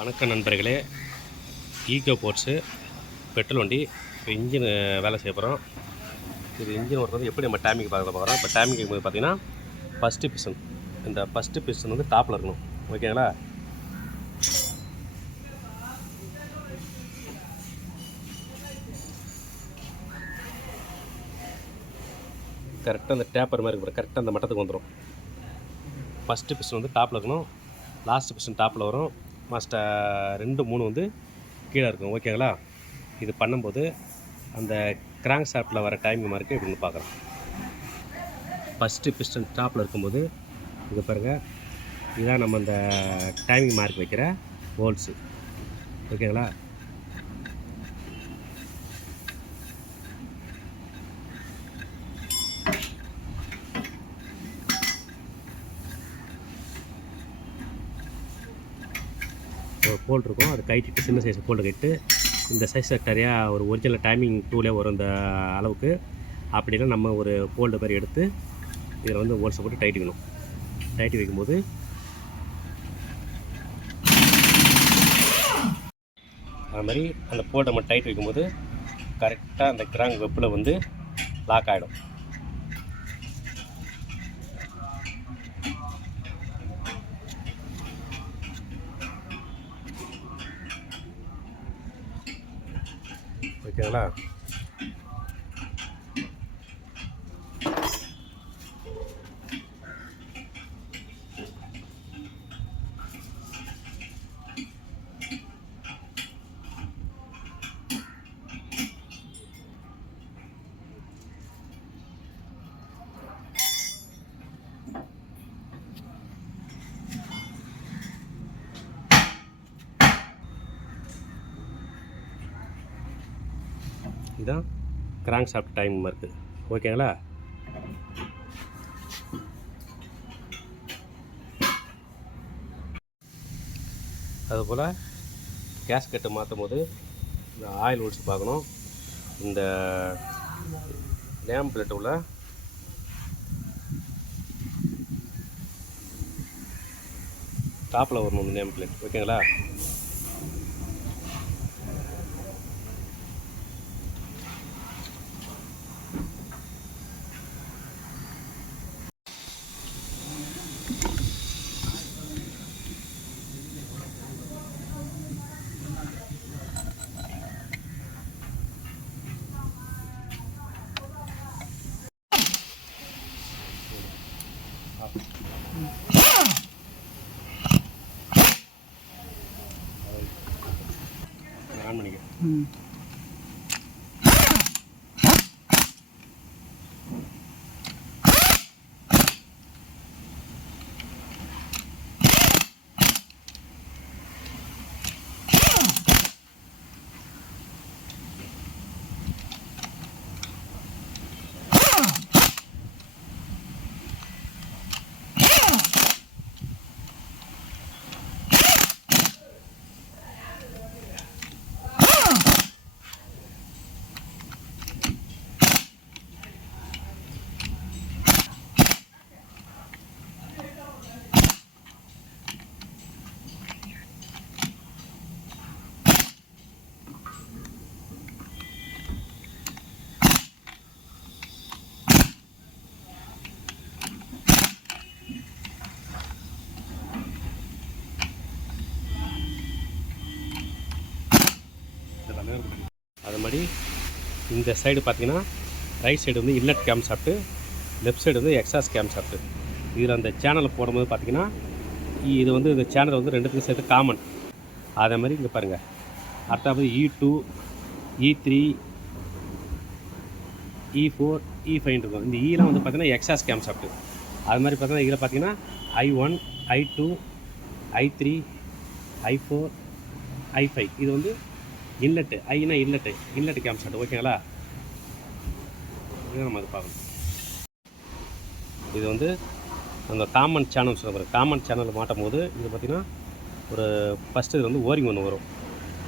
வணக்கம் நண்பர்களே. Ego boards petrol வண்டி. இப்போ இன்ஜின் வேலை செய்ய போகிறோம். இது இன்ஜின் ஒர்க் வந்து எப்படி நம்ம டைமிங் பார்க்க போகிறோம். இப்போ டைமிங் போது பார்த்திங்கன்னா ஃபஸ்ட்டு பிஸ்டன், இந்த ஃபஸ்ட்டு பிஸ்டன் வந்து டாப்பில் இருக்கணும். ஓகேங்களா? கரெக்டாக அந்த டேப்பர் மாதிரி இருக்கும், கரெக்டாக அந்த மட்டத்துக்கு வந்துடும். ஃபஸ்ட்டு பிஸ்டன் வந்து டாப்பில் இருக்கணும், லாஸ்ட்டு பிஸ்டன் டாப்பில் வரும், மாஸ்டர் 2 3 வந்து கீழே இருக்கும். ஓகேங்களா? இது பண்ணும்போது அந்த கிராங்க் ஷாஃப்ட்டில் வர டைமிங் மார்க்கு எப்படின்னு பார்க்குறோம். ஃபஸ்ட்டு பிஸ்டன் டாப்பில் இருக்கும்போது இது பாருங்கள், இதுதான் நம்ம அந்த டைமிங் மார்க் வைக்கிற ஹோல்ஸு. ஓகேங்களா? ஒரு போல்ட் இருக்கும், அதை கைட்டிட்டு சின்ன சைஸ் போல்ட்டை கட்டிட்டு இந்த சைஸ் சரியாக ஒரு ஒரிஜினல் டைமிங் டூலே வரும் இந்த அளவுக்கு. அப்படின்னா நம்ம ஒரு போல்டு மாதிரி எடுத்து இதில் வந்து ஹோல்ஸை போட்டு டைட்டிக்கணும். டைட்டி வைக்கும்போது அது மாதிரி அந்த போல்ட்டை நம்ம டைட் வைக்கும்போது கரெக்டாக அந்த கிராங்க் வெப்பில் வந்து லாக் ஆகிடும். ஓகேங்களா? இதுதான் கிராங்க் ஷாஃப்ட் டைம் மார்க்கு. ஓகேங்களா? அதுபோல் கேஸ்கெட்டை மாற்றும் போது இந்த ஆயில் ஒடிச்சு பார்க்கணும். இந்த நேம் பிளேட் உள்ள டாப்பில் வரணும் இந்த நேம் பிளேட். ஓகேங்களா? ஆன் பண்ணிக்க. அது மாதிரி இந்த சைடு பார்த்திங்கன்னா ரைட் சைடு வந்து inlet game shaft, left side வந்து எக்ஸாஸ்ட் கேம் ஷாஃப்ட்டு. இதில் அந்த சேனலை போடும்போது பார்த்திங்கன்னா இது வந்து இந்த சேனல் வந்து ரெண்டுத்துக்கும் சேர்த்து காமன். அதே மாதிரி இங்கே பாருங்கள், அடுத்தாவது E2 E3 E4 E5 இருக்கும். இந்த ஈலாம் வந்து பார்த்திங்கன்னா எக்ஸாஸ்ட் கேம் ஷாஃப்ட்டு. அது மாதிரி பார்த்தீங்கன்னா இதில் பார்த்திங்கன்னா I1 I2 I3 I4 I5 இது வந்து இன்லெட்டு. ஐனா இன்லெட்டு கேம் ஷாஃப்ட். ஓகேங்களா? இது நம்ம அது பார்க்கணும். இது வந்து அந்த காமன் சேனல் சொல்லுவாங்க. காமன் சேனலில் மாட்டும் போது இது பார்த்திங்கன்னா ஒரு ஃபஸ்ட்டு இது வந்து ஓரிங் ஒன்று வரும்.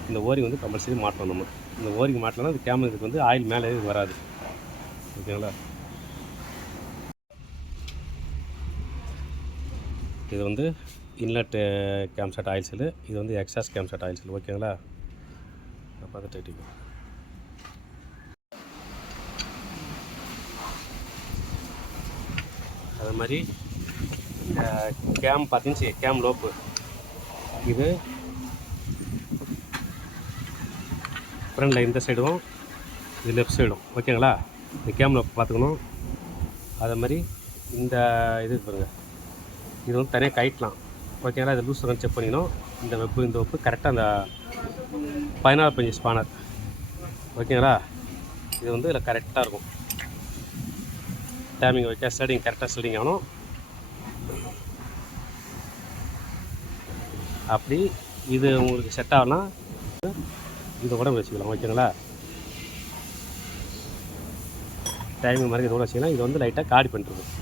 இந்த ஓரிங் வந்து கம்பல்சரி மாட்டணும். நம்ம இந்த ஓரிங் மாட்டலன்னா அது கேமரா இதுக்கு வந்து ஆயில் மேலே வராது. ஓகேங்களா? இது வந்து inlet game set oil cell, இது வந்து exhaust game set oil cell. ஓகேங்களா? பார்த்துட்டு டைட்டிங். அது மாதிரி இந்த கேம் பார்த்தீங்கன்னா கேம் லோப்பு, இது ஃப்ரண்டில் இந்த சைடும் இது லெஃப்ட் சைடும். ஓகேங்களா? இந்த கேம் லோப் பார்த்துக்கணும். அதே மாதிரி இந்த இது பாருங்கள், இது வந்து தனியாக கயிட்டலாம். ஓகேங்களா? இது லூஸ் செக் பண்ணிக்கணும். இந்த வெப்பு கரெக்டாக அந்த 14 பஞ்சு ஸ்பானர். ஓகேங்களா? இது வந்து இதில் கரெக்டாக இருக்கும். டைமிங் வைக்க ஸ்லடிங் கரெக்டாக ஸ்லடிங் ஆகணும். அப்படி இது உங்களுக்கு செட் ஆகலாம், இதை கூட வச்சுக்கலாம். ஓகேங்களா? டைமிங் மாதிரி இதோட வச்சுக்கலாம். இது வந்து லைட்டாக காடி பண்ணிட்டுருக்கு.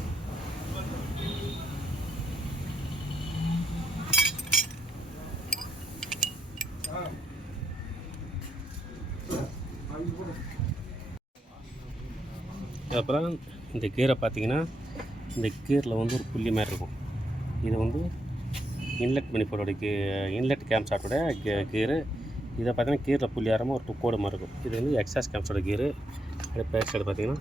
அப்புறம் இந்த கீரை பார்த்தீங்கன்னா, இந்த கீரில் வந்து ஒரு புள்ளி மாதிரி இருக்கும். இது வந்து இன்லெட் மணிப்போட இன்லெட் கேம் ஷாட்டோட கீரு. இதை பார்த்தீங்கன்னா கீரில் புள்ளி ஆரமாக ஒரு கோடு மாதிரி இருக்கும். இது வந்து எக்ஸாஸ்ட் கேம் ஷாட்டோட கீரு. அப்படியே பேக் சைடு பார்த்தீங்கன்னா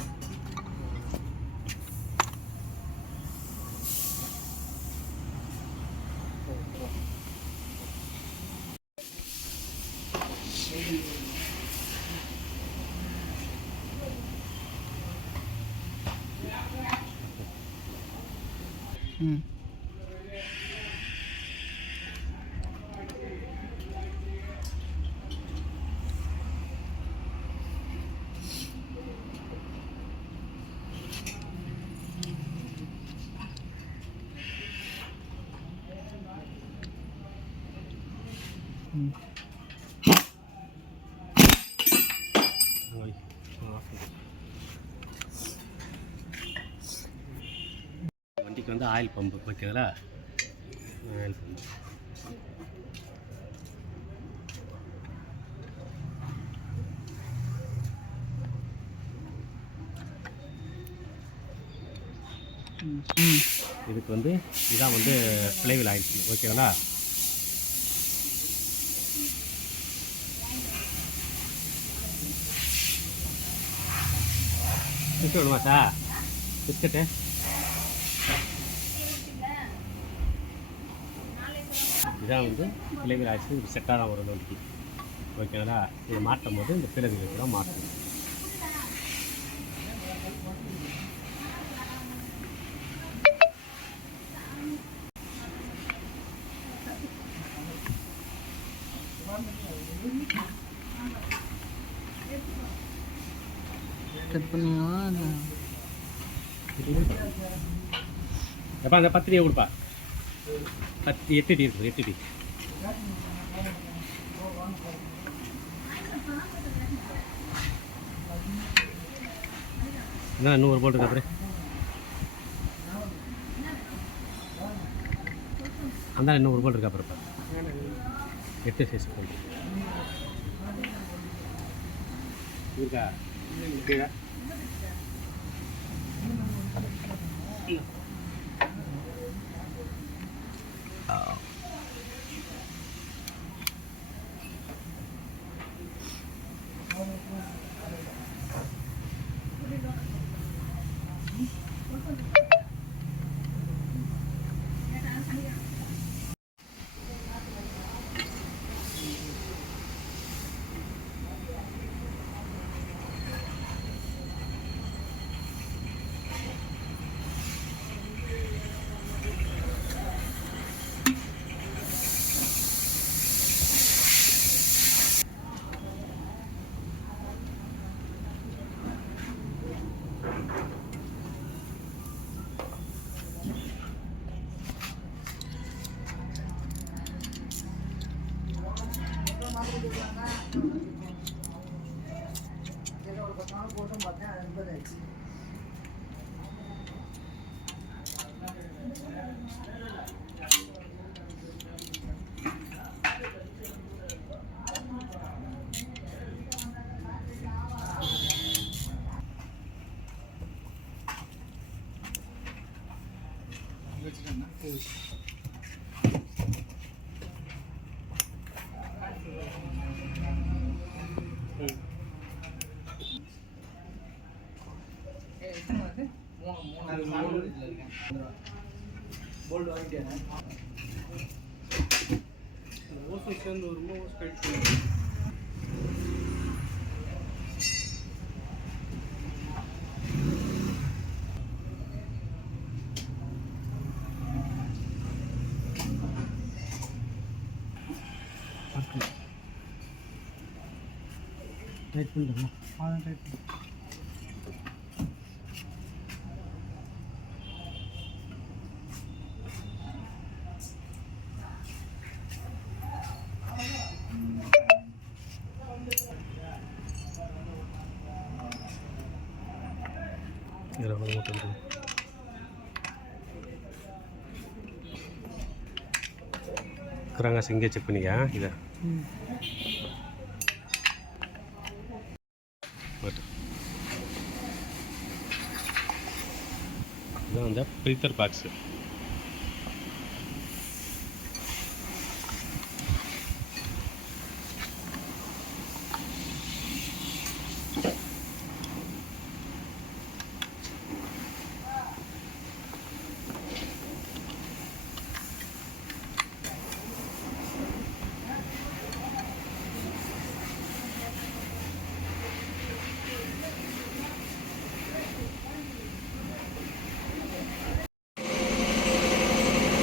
வண்டிக்கு வந்து ஆயில் பம்பு. ஓகேங்களா? ஆயில் பம்பு இதுக்கு வந்து இதான் வந்து ஃப்ளைவில் ஆயில். ஓகேங்களா? பிஸ்கட் வேணுமா சார்? பிஸ்கட்டு இதான் வந்து ஃப்ளைவில் ஆயிடுச்சு. இது செட்டாக தான் வரும் வண்டிக்கு. ஓகேங்களா? இதை மாட்டும் போது இந்த ஃப்ளைவில் தான் மாட்டணும். எப்பா அந்த 10 டீ கொடுப்பா. 8 டீ இருக்குது. 8 டீ என்ன இன்னும் ஒரு போல் இருக்கு. அப்புறம் அந்த இன்னும் ஒரு போல் இருக்கா. அப்புறம் 8 சைஸ் போல் இருக்கா. வச்சுட்டேன்னா போல்டு வாங்கிட்டேன். ஓசம் சேர்ந்து வரும்போது ஓஸ் கழிச்சு டைட் பண்ணிடுறோம். அதான் டைட் பண்ணி இதில் மூட்டை இருக்கிறாங்க. இங்கே செக் பண்ணிக்க இதை இதுதான் வந்து ப்ரீத்தர் பாக்ஸு.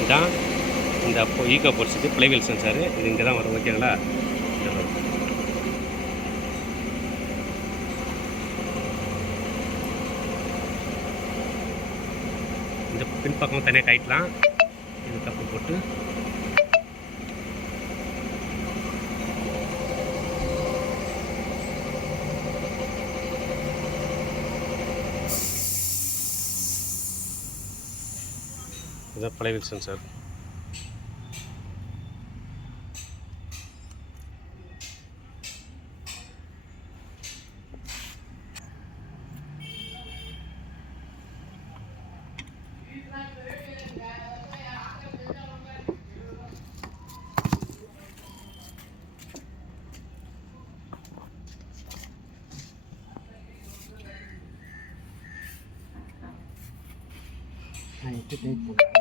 இதான் இந்த ஈகோ போர்ட்ஸுக்கு ஃப்ளைவீல் சென்சாரு. இது இங்கே தான் வரும். ஓகேங்களா? இந்த பின்பக்கம் தனியாக கைட்லாம் இது கப்பு போட்டு இதுதான் ஃப்ளைவீல் சென்சார். டைட் பண்ணுறேன்.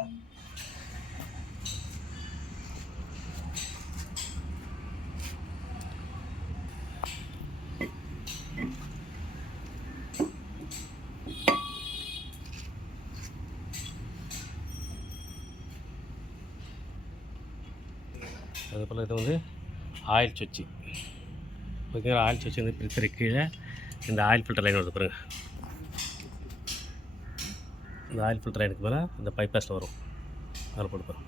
அதுபோல் இது வந்து ஆயில் சுவிட்சு. ஓகேங்களா? ஆயில் சுவிட்ச் வந்து பிரித்தரை கீழே இந்த ஆயில் ஃபில்டர் லைன் வருது பாருங்கள். இந்த ஆயில் ஃபில்டர் லைனுக்கு மேலே இந்த பைபாஸில் வரும். அதில் கொடுப்பேன்.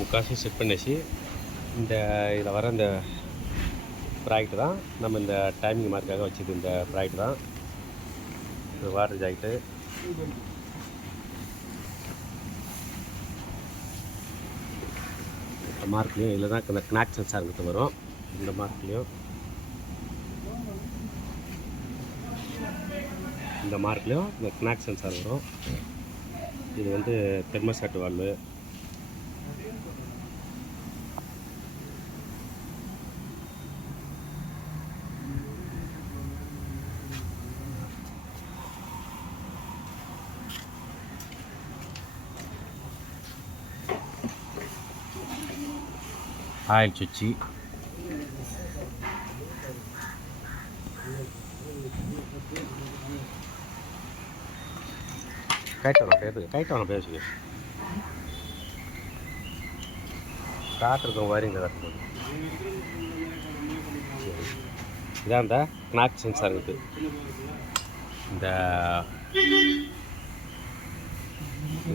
முக்காசி செட் பண்ணிச்சு. இந்த இதில் வர இந்த ப்ராடக்ட் தான் நம்ம இந்த டைமிங் மார்க்காக வச்சுது. இந்த ப்ராடக்ட் தான் இது வாட்டர் ஜாக்கெட்டு. இந்த மார்க்லேயும் இதில் தான் இந்த கினாக் சென்சார் வரும். இந்த மார்க்லேயும் இந்த மார்க்லேயும் இந்த கினாக் சென்சார் வரும். இது வந்து தெர்மோஸ்டாட் வால்வு. ஆயில் சுவிட்சு. கைட்டவன பேசுங்க. காட்டிருக்கோம் வரிங்க கட்டும்போது. இதான் இந்த கினாக் சென்சார் இருக்குது. இந்த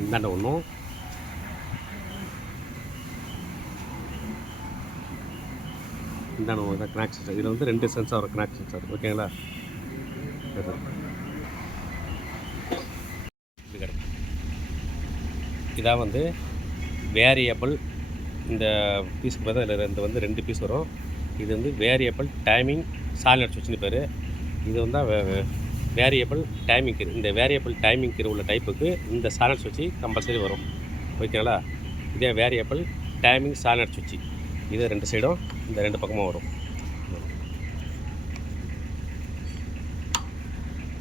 இந்தாண்ட ஒன்றும் இந்தாண்ட ஒன்று தான் கினாக் சென்சார். இதில் வந்து 2 சென்சார் வரும். கினாக் சென்சார். ஓகேங்களா? இதான் வந்து வேரியபிள். இந்த பீஸுக்கு பார்த்தா இதில் வந்து 2 பீஸ் வரும். இது வந்து வேரியபிள் டைமிங் சாலினாய்டு சுவிட்ச்னு பேர். இது வந்து வேரியபிள் டைமிங் கீர். இந்த வேரியபிள் டைமிங் கீர் உள்ள டைப்புக்கு இந்த சாலட் சுவிட்சு கம்பல்சரி வரும். ஓகேங்களா? இதே வேரியபிள் டைமிங் சாலட் சுவிட்சு, இது 2 சைடும் இந்த 2 பக்கமும் வரும்.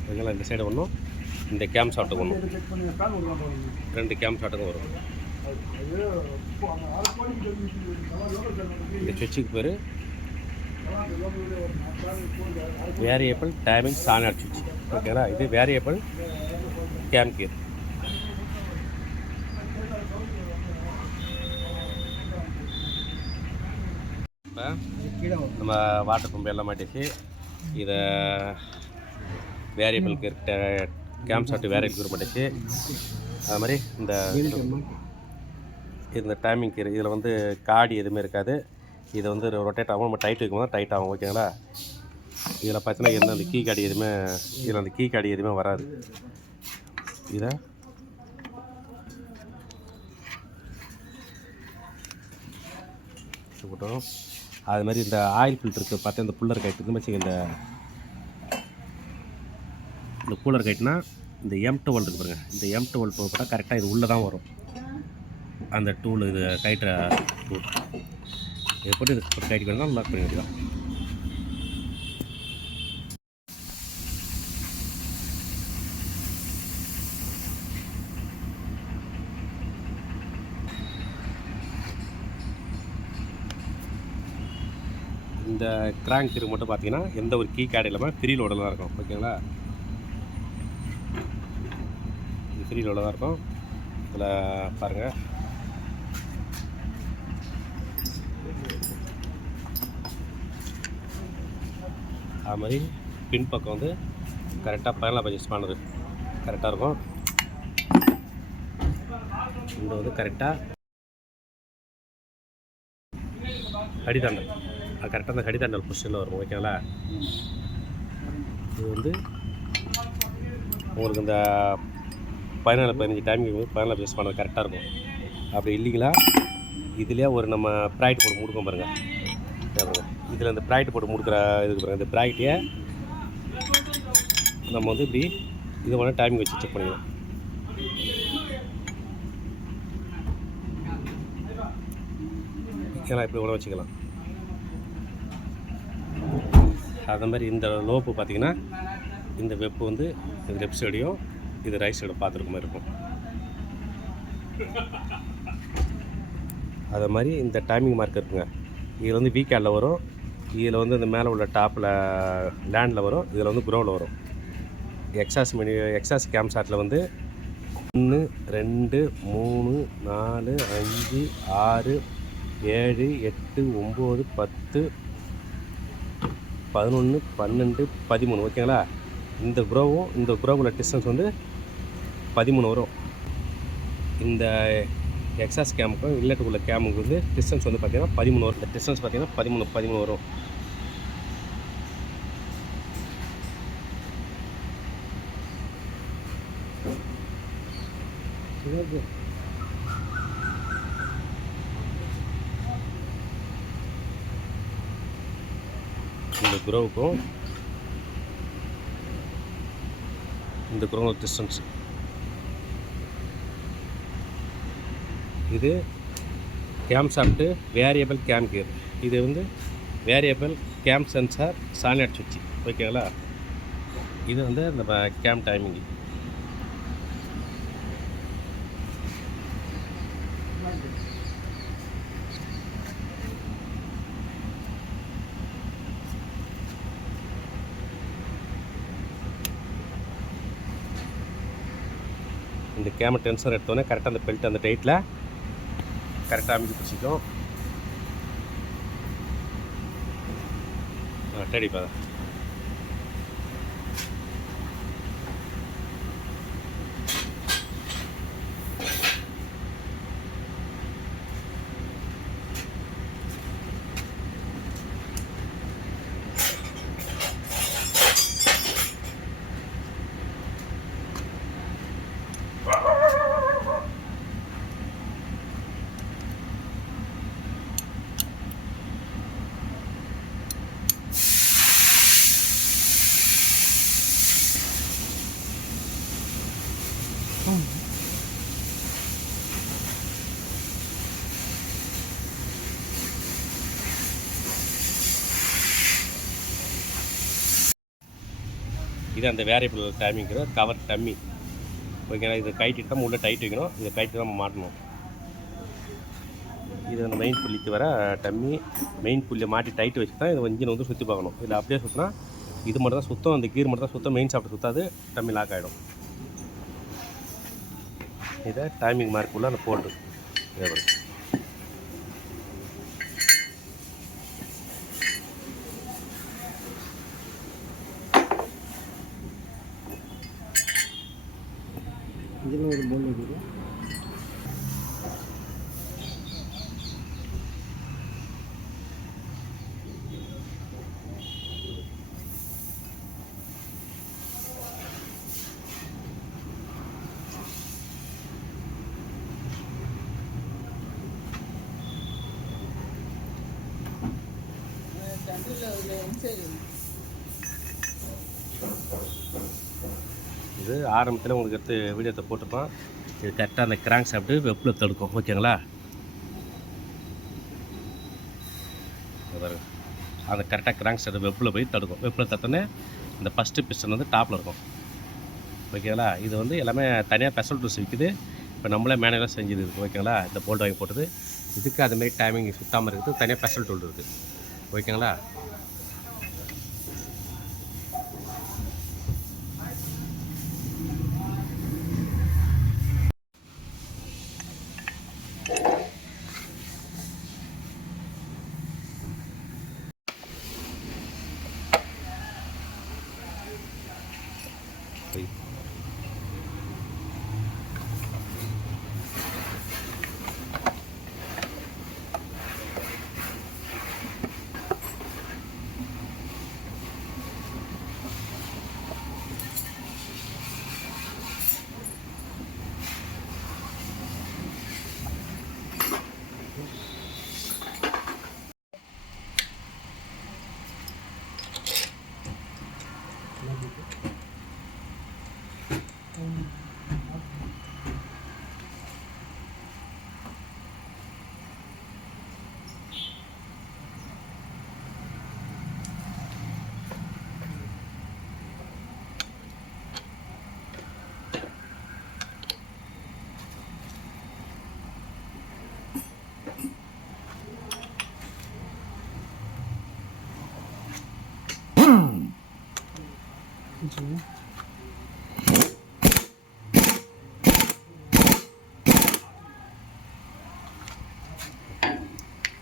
ஓகேங்களா? இந்த சைடு ஒன்றும், இந்த கேம் ஷாட்டுக்கு ஒன்றும், 2 கேம் ஷாட்டுக்கும் வரும். இந்த சுவிட்சுக்கு பேர் வேரியபிள் டைமிங் சாலட் சுவிட்ச். ஓகேங்களா? இது வேரியபிள் கேம் கீர். இப்போ நம்ம வாட்டர் பம்பு எல்லாம் மாட்டிச்சு. இதை வேரியபிள் கீர் கேம் ஷாட்டு வேரியபிள் கீர் மாட்டிச்சு. அது மாதிரி இந்த டைமிங் கீர் இதில் வந்து காடி எதுவுமே இருக்காது. இது வந்து ரொட்டேட் ஆகும். நம்ம டைட் வைக்கும் போது டைட் ஆகும். ஓகேங்களா? இதில் பார்த்தீங்கன்னா எந்த அந்த கீ காடி எதுவுமே, இதில் அந்த கீ காடி எதுவுமே வராது. இதை போட்டோம். அது மாதிரி இந்த ஆயில் ஃபில்டருக்கு பார்த்தா இந்த புல்லர் கைட்டு வச்சுங்க. இந்த கூலர் கைட்டுனா இந்த M12 இருக்கு பாருங்கள். இந்த M12 போட்டால் கரெக்டாக இது உள்ளே தான் வரும். அந்த டூல், இது கைட்டுற டூல், இதை போட்டு இது கைட்டு வேணால் லாக் பண்ணி வைக்கலாம். இந்த கிராங்க் கீர் மட்டும் பார்த்தீங்கன்னா எந்த ஒரு கீ கார்டு இல்லாமல் ஃப்ரீ லோடில் தான் இருக்கும். ஓகேங்களா? இது ஃப்ரீ லோடில் தான் இருக்கும். இதில் பாருங்கள், அது மாதிரி பின்பக்கம் வந்து கரெக்டாக 14 அட்ஜஸ்ட் பண்ணது கரெக்டாக இருக்கும். இந்த வந்து கரெக்டாக கடிதாண்டல், அது கரெக்டாக அந்த கடிதாண்டல் பொசிஷனில் வரும். ஓகேங்களா? இது வந்து உங்களுக்கு இந்த 14-15 டைமிங் வந்து 14 அட்ஜஸ்ட் பண்ணது கரெக்டாக இருக்கும். அப்படி இல்லைங்களா, இதுலேயே ஒரு நம்ம ப்ராக்கெட் போட்டு முடுக்கோம் பாருங்கள். இதில் இந்த ப்ராக்கெட் போட்டு முடுக்கிற இதுக்கு பாருங்கள். இந்த ப்ராக்கெட்டையே நம்ம வந்து இப்படி இது வேணால் டைமிங் வச்சு செக் பண்ணிக்கலாம். ஏன்னா இப்படி கூட வச்சுக்கலாம். அது மாதிரி இந்த லோப்பு பார்த்திங்கன்னா இந்த வெப்பு வந்து இது லெஃப்ட் சைடையும் இது ரைட் சைடும் பார்த்துருக்க மாதிரி இருக்கும். அது மாதிரி இந்த டைமிங் மார்க் இருக்குங்க. இதில் வந்து வீக்கேண்டில் வரும். இதில் வந்து இந்த மேலே உள்ள டாப்பில் லேண்டில் வரும். இதில் வந்து க்ரோவில் வரும். எக்ஸாஸ் கேம் ஷாட்டில் வந்து 1 2 3 4 5 6 7 8 9 10 11 12 13. ஓகேங்களா? இந்த க்ரோவில் டிஸ்டன்ஸ் வந்து 13 வரும். இந்த எக்ஸாஸ் கேமுக்கும் இல்லட்டுக்கு உள்ள கேமுக்கு வந்து டிஸ்டன்ஸ் வந்து பார்த்திங்கன்னா 13 வரும். இந்த டிஸ்டன்ஸ் பார்த்திங்கன்னா 13 வரும். இந்த க்ரோவுக்கும் இந்த க்ரோவ் டிஸ்டன்ஸ் இது கேம் ஷாஃப்ட்டு வேரியபிள் கேம் கீர். இது வந்து வேரியபிள் கேம் சென்சார் சாலிட் சுவிட்ச். ஓகேங்களா? இது வந்து நம்ம கேம் டைமிங். இந்த கேமரா டென்சர் எடுத்தோன்னே கரெக்டாக அந்த பெல்ட் அந்த டைட்டில் கரெக்டாக அமைக்க பிடிச்சிக்கும். டேடிப்பா இது அந்த வேரியபிள் டைமிங்கிற கவர் டம்மி. ஓகேங்களா, இது கைட்டிட்டு தான் உள்ளே டைட் வைக்கணும். இதை கைட்டு நம்ம மாட்டணும். இது அந்த மெயின் புள்ளிக்கு வர டம்மி. மெயின் புள்ளியை மாட்டி டைட்டு வச்சு தான் இது இன்ஜின் வந்து சுற்றி பார்க்கணும். இதில் அப்படியே சுற்றினா இது மட்டும் தான் சுத்தம், அந்த கீர் மட்டும் தான் சுத்தம், மெயின் சாப்பிட்டு சுற்றாது, டம்மி லாக் ஆகிடும். இதை டைமிங் மார்க் உள்ள அந்த போல்டு இதே பாருங்க. இதில் ஒரு போல்டு இருக்குது. இது ஆரம்பத்தில் உங்களுக்கு எடுத்து வீடியோத்தை போட்டிருப்போம். இது கரெக்டாக அந்த கிராங்க் சாப்பிட்டு வெப்பில் தடுக்கும். ஓகேங்களா, பாருங்க, அந்த கரெக்டாக கிராங்க் சாப்பிட்டு வெப்பில் போய் தடுக்கும். வெப்பில் தட்டோன்னே இந்த ஃபஸ்ட்டு பிஸ்டன் வந்து டாப்பில் இருக்கும். ஓகேங்களா, இது வந்து எல்லாமே தனியாக ஸ்பெஷல் டூல்ஸ் விற்குது. இப்போ நம்மளே மேனுவலாக செஞ்சது இருக்குது. ஓகேங்களா, இந்த போல்ட் வாங்கி போட்டது. இதுக்கு அதுமாரி டைமிங் சுத்தாமல் இருக்குது, தனியாக ஸ்பெஷல் டூல் இருக்குது. ஓகேங்களா,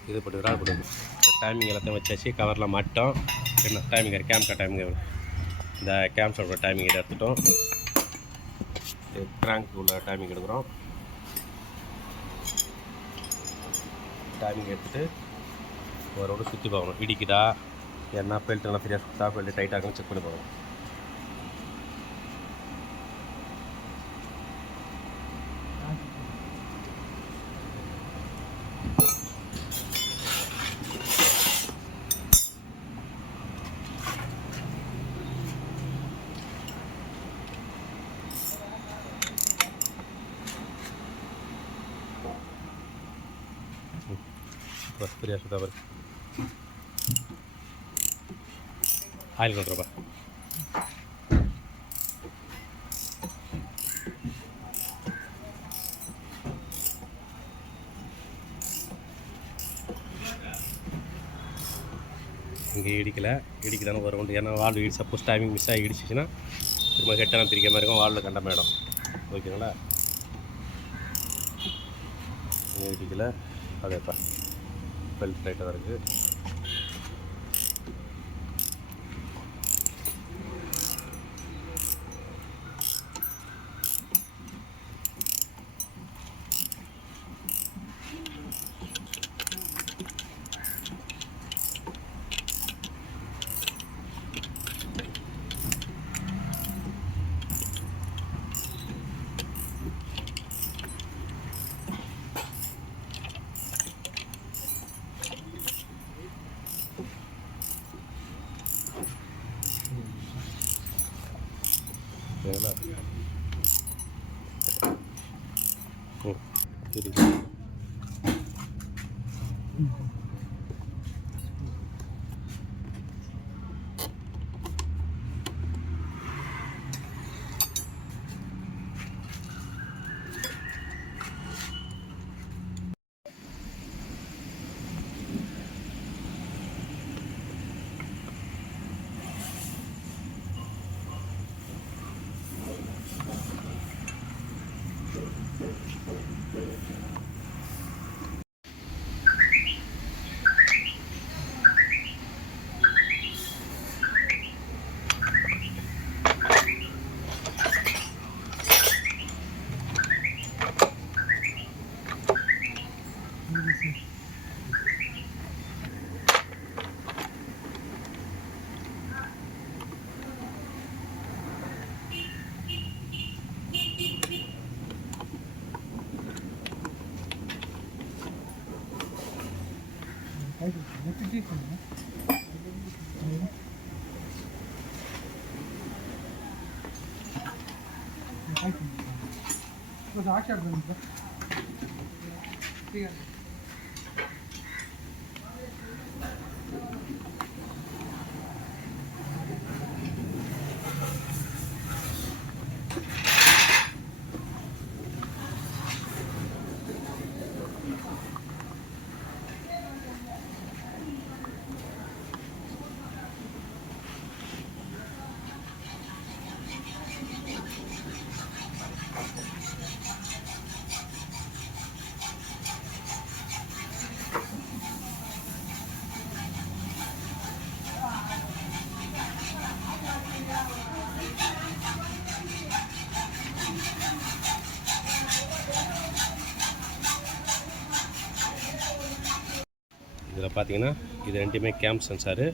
இது போட்டு விரால் போடுது. டைமிங் எல்லாத்தையும் வச்சாச்சு, கவரில் மாட்டோம். என்ன டைமிங் கேம்கா டைமிங், இந்த கேம்ஸோட டைமிங் இதை எடுத்துட்டோம். கிராங்க் உள்ள டைமிங் எடுக்கிறோம். டைமிங் எடுத்துகிட்டு ஒரு ரோடு சுற்றி பார்க்கணும், இடிக்குதா என்ன பெல்ட் நல்லா ஃப்ரீயாக சுற்றா, பெல்ட் டைட்டாக செக் பண்ணி பார்க்கணும். बस फ्री सुधा बरं आयल कोणतं बा இங்கே இடிக்கலான்னு ஒரு ரவுண்டு. ஏன்னா வால்வு சப்போஸ் டைமிங் மிஸ் ஆகி இடிச்சிச்சுன்னா திரும்ப ஹெட்டெல்லாம் பிரிக்க மாதிரி இருக்கும், வால்வில் கண்ட மேடம். ஓகேங்களா, இங்கே இடிக்கலை அதேப்பா பெல்ட் டைட்டாக தான் இருக்குது. சரி இதில் பார்த்தீங்கன்னா இது ரெண்டுமே கேம் சென்சாரு.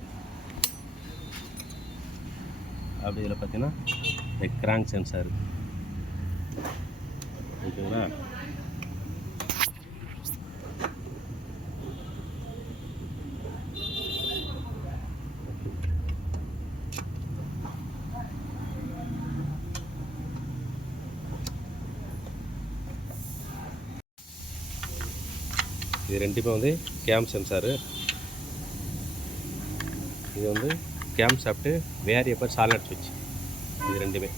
அப்படி இதில் பார்த்தீங்கன்னா இந்த கிராங்க் சென்சாரு. ஓகேங்களா? இது ரெண்டுமே வந்து கேம் சென்சாரு. இது வந்து கேம் சாப்பிட்டு வேரியபிள் சால்னட் சுவிட்ச். இது ரெண்டுமே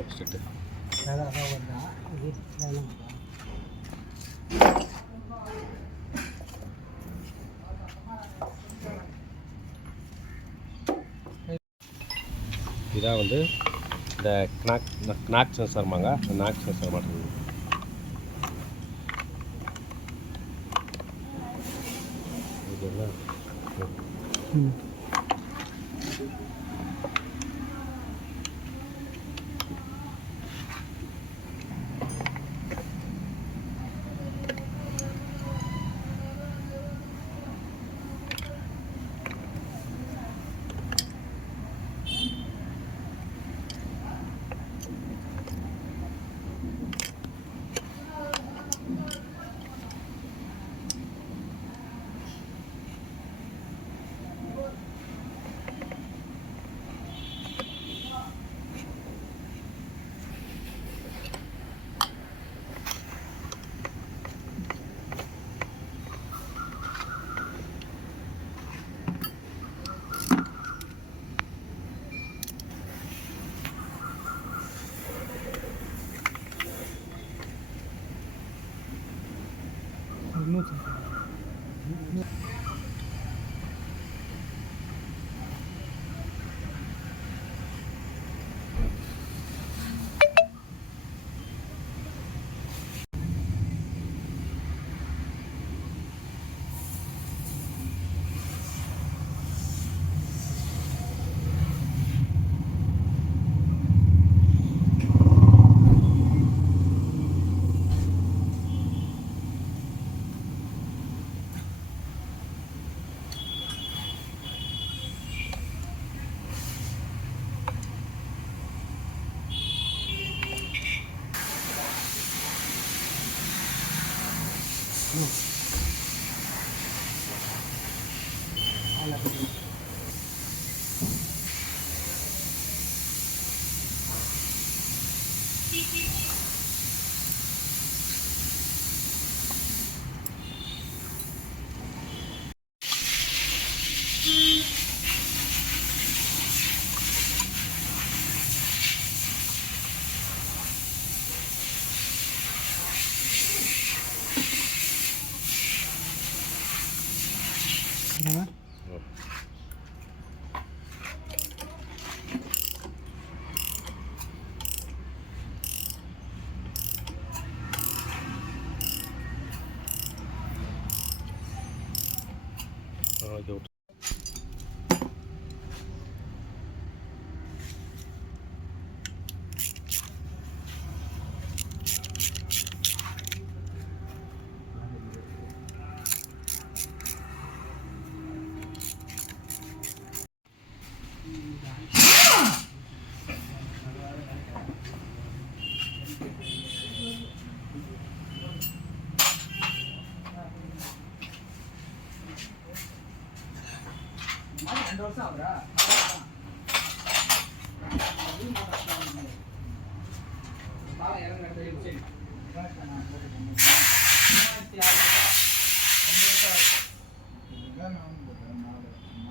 வச்சுட்டு இதான் வந்து இந்த கினாக் சென்சார்மாங்க. இந்த நாக் சென்சார் மாட்டுறது. ஓகேங்களா?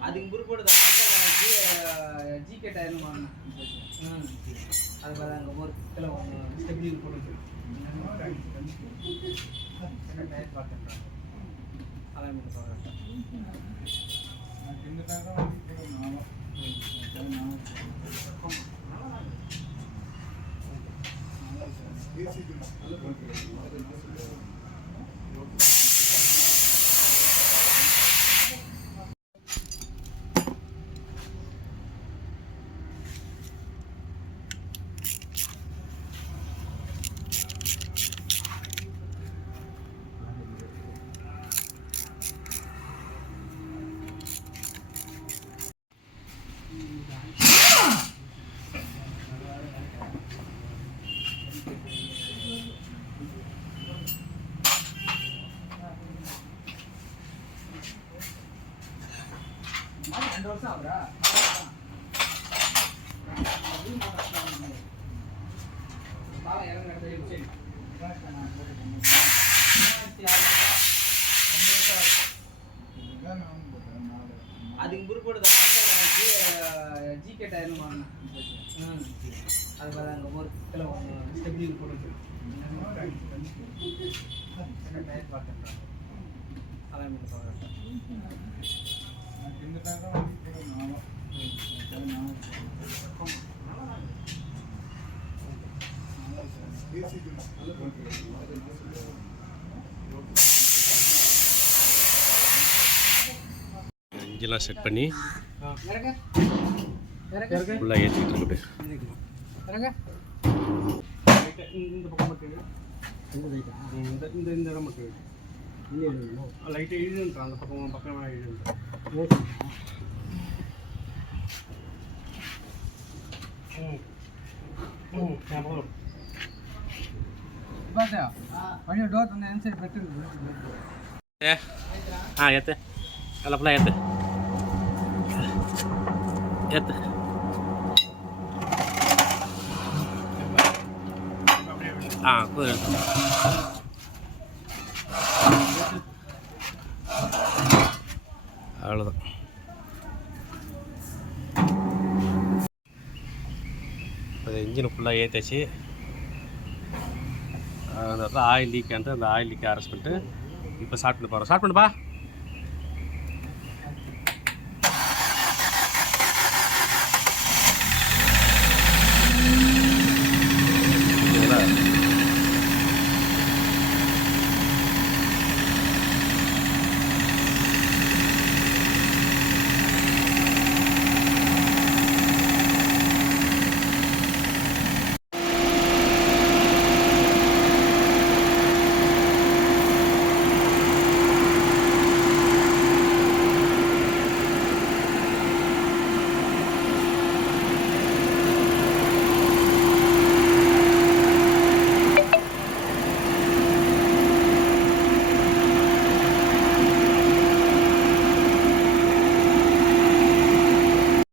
அதுக்கு முற்போடு ஜிகே டயர்னு வாங்கினேன். அது பாரு அங்கே ஒரு கிலோ ஸ்டெப்லி போட்டு என்ன டயர் பார்த்துட்டேன். அதான் சொல்கிறேன். ரெண்டு வருஷம் ஆகுறா. அதுக்கு முற்போடு ஜிகே டயர்னு வாங்கினேன். அது பாரு அங்கே ஒரு கிலோ ஸ்டெப்லி போட்டு என்ன டயர் பார்த்துட்டேன். அதான் சொல்கிறேன். இன்ஜின்லாம் செட் பண்ணி ஃபுல்லாக ஏற்றிக்கிட்டு இருக்கு. இந்த பக்கம் மட்டும் இந்த இடம் மட்டும் லைட்டாக இழுன்றான். அந்த பக்கமாக இழுன்றான். வண்டியை டோர் வந்து ஆன்சர் பெற்று ஏற்று அதில் ஃபுல்லாக ஏற்று ஏற்று அவ்வளோதான். இப்போ இன்ஜினை ஃபுல்லாக ஏற்றாச்சு. அந்த ஆயில் லீக் அந்த ஆயில் லீக்கை அரெஸ்ட் பண்ணிட்டு இப்போ ஸ்டார்ட் பண்ண போகிறோம். ஸ்டார்ட் பண்ணுப்பா.